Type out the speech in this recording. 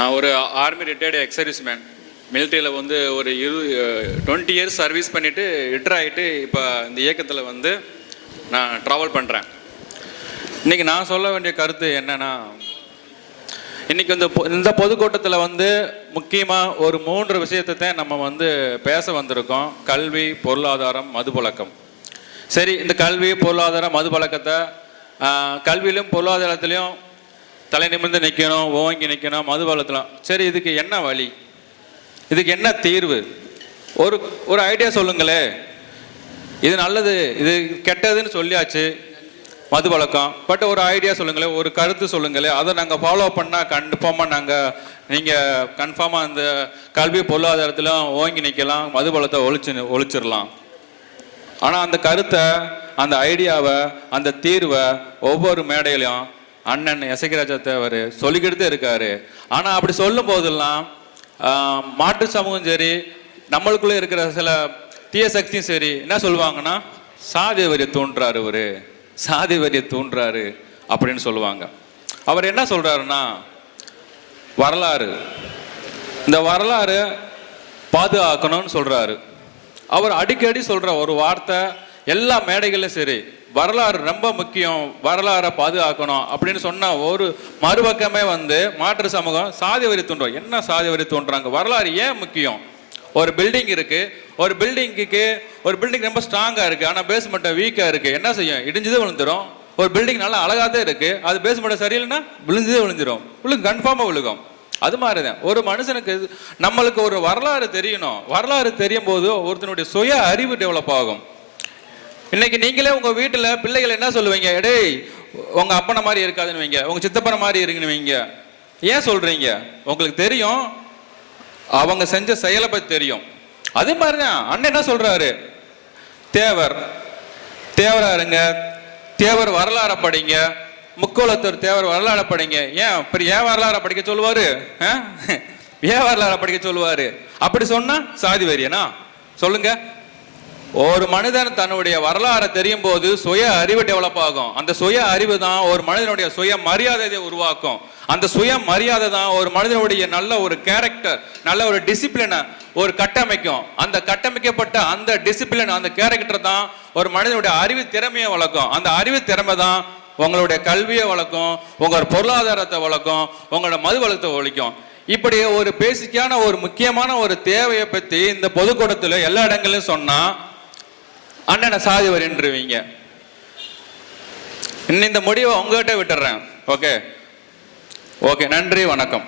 நான் ஒரு army retired ex-serviceman. மிலிட்ரியில் வந்து ஒரு 20 இயர்ஸ் சர்வீஸ் பண்ணிவிட்டு ரிட்டர் ஆகிட்டு இப்போ இந்த இயக்கத்தில் வந்து நான் ட்ராவல் பண்ணுறேன். இன்றைக்கி நான் சொல்ல வேண்டிய கருத்து என்னென்னா, இன்றைக்கி இந்த பொதுக்கூட்டத்தில் வந்து முக்கியமாக ஒரு 3 விஷயத்தை நம்ம வந்து பேச வந்திருக்கோம். கல்வி, பொருளாதாரம், மதுப்பழக்கம். சரி, இந்த கல்வி, பொருளாதாரம், மதுப்பழக்கத்தை கல்வியிலும் பொருளாதாரத்திலையும் தலை நிமிர்ந்து நிற்கணும், ஓங்கி நிற்கணும், மதுப்பழக்கலாம். சரி, இதுக்கு என்ன வழி, இதுக்கு என்ன தீர்வு? ஒரு ஐடியா சொல்லுங்களே. இது நல்லது, இது கெட்டதுன்னு சொல்லியாச்சு மதுப்பழக்கம். பட் ஒரு ஐடியா சொல்லுங்களேன், ஒரு கருத்து சொல்லுங்களேன். அதை நாங்கள் ஃபாலோ பண்ணால் கன்ஃபார்மாக நீங்கள் கன்ஃபார்மாக அந்த கல்வி பொருளாதாரத்திலும் ஓங்கி நிற்கலாம், மதுப்பழத்தை ஒழிச்சிடலாம். ஆனால் அந்த கருத்தை, அந்த ஐடியாவை, அந்த தீர்வை ஒவ்வொரு மேடையிலையும் அண்ணன் எசகிராஜா தேவர் சொல்லிக்கிட்டு இருக்காரு. ஆனால் அப்படி சொல்லும் போதெல்லாம் மாற்று சமூகம் சரி, நம்மளுக்குள்ளே இருக்கிற சில தீய சக்தியும் சரி, என்ன சொல்லுவாங்கன்னா, சாதி வரியை தூண்டுறாரு, இவர் சாதி வரியை தூண்டுறாரு அப்படின்னு சொல்லுவாங்க. அவர் என்ன சொல்றாருன்னா, வரலாறு, இந்த வரலாறு பாதுகாக்கணும்னு சொல்றாரு. அவர் அடிக்கடி சொல்ற ஒரு வார்த்தை எல்லா மேடைகளிலும் சரி, வரலாறு ரொம்ப முக்கியம், வரலாறை பாதுகாக்கணும் அப்படின்னு சொன்ன ஒரு மறுபக்கமே வந்து மாற்று சமூகம் சாதி வரி தூண்டுறோம். என்ன சாதி வரி தூண்டுறாங்க? வரலாறு ஏன் முக்கியம்? ஒரு பில்டிங் இருக்கு, ஒரு பில்டிங் ரொம்ப ஸ்ட்ராங்கா இருக்கு, ஆனால் பேஸ்மெண்ட் வீக்கா இருக்கு. என்ன செய்யும்? இடிஞ்சதே விழுந்துடும். ஒரு பில்டிங் நல்லா அழகாதான் இருக்கு, அது பேஸ்மெண்ட் சரியில்லைன்னா விழுந்ததே விழுந்துடும், கன்ஃபார்மா விழுகும். அது மாதிரிதான் ஒரு மனுஷனுக்கு நம்மளுக்கு ஒரு வரலாறு தெரியணும். வரலாறு தெரியும் போது ஒருத்தனுடைய சுய அறிவு டெவலப் ஆகும். இன்னைக்கு நீங்களே உங்க வீட்டுல பிள்ளைகள் என்ன சொல்லுவீங்க? டேய், உங்க அப்பனை மாதிரி இருக்காதுன்னு வைங்க, உங்க சித்தப்பனை மாதிரி இருக்குன்னு வைங்க. ஏன் சொல்றீங்க? உங்களுக்கு தெரியும், அவங்க செஞ்ச செயலை பத்தி தெரியும். அதே மாதிரிதான் அண்ணன் என்ன சொல்றாரு, தேவரா இருங்க, தேவர் வரலாற படிங்க, முக்கோலத்தூர் தேவர் வரலாற படிங்க. ஏன் வரலாற படிக்க சொல்லுவாரு? ஏன் வரலாற படிக்க சொல்லுவாரு? அப்படி சொன்னா சாதி வரியனா? சொல்லுங்க. ஒரு மனிதன் தன்னுடைய வரலாறு தெரியும் போது சுய அறிவு டெவலப் ஆகும். அந்த சுய அறிவு தான் ஒரு மனிதனுடைய சுய மரியாதையை உருவாக்கும். அந்த சுய மரியாதை தான் ஒரு மனிதனுடைய நல்ல ஒரு கேரக்டர், நல்ல ஒரு டிசிப்ளினை ஒரு கட்டமைக்கும். அந்த கட்டமைக்கப்பட்ட அந்த டிசிப்ளின், அந்த கேரக்டர் தான் ஒரு மனிதனுடைய அறிவு திறமையை வளர்க்கும். அந்த அறிவு திறமை தான் உங்களுடைய கல்வியை வளர்க்கும், உங்களோட பொருளாதாரத்தை வளர்க்கும், உங்களோட மது வளத்தை ஒழிக்கும். இப்படி ஒரு பேசிக்கான ஒரு முக்கியமான ஒரு தேவையை பற்றி இந்த பொதுக்கூட்டத்தில் எல்லா இடங்களையும் சொன்னா அண்ணனை சாதி வரின்றுவீங்க. இந்த முடிவை உங்ககிட்ட விட்டுறேன். ஓகே, நன்றி, வணக்கம்.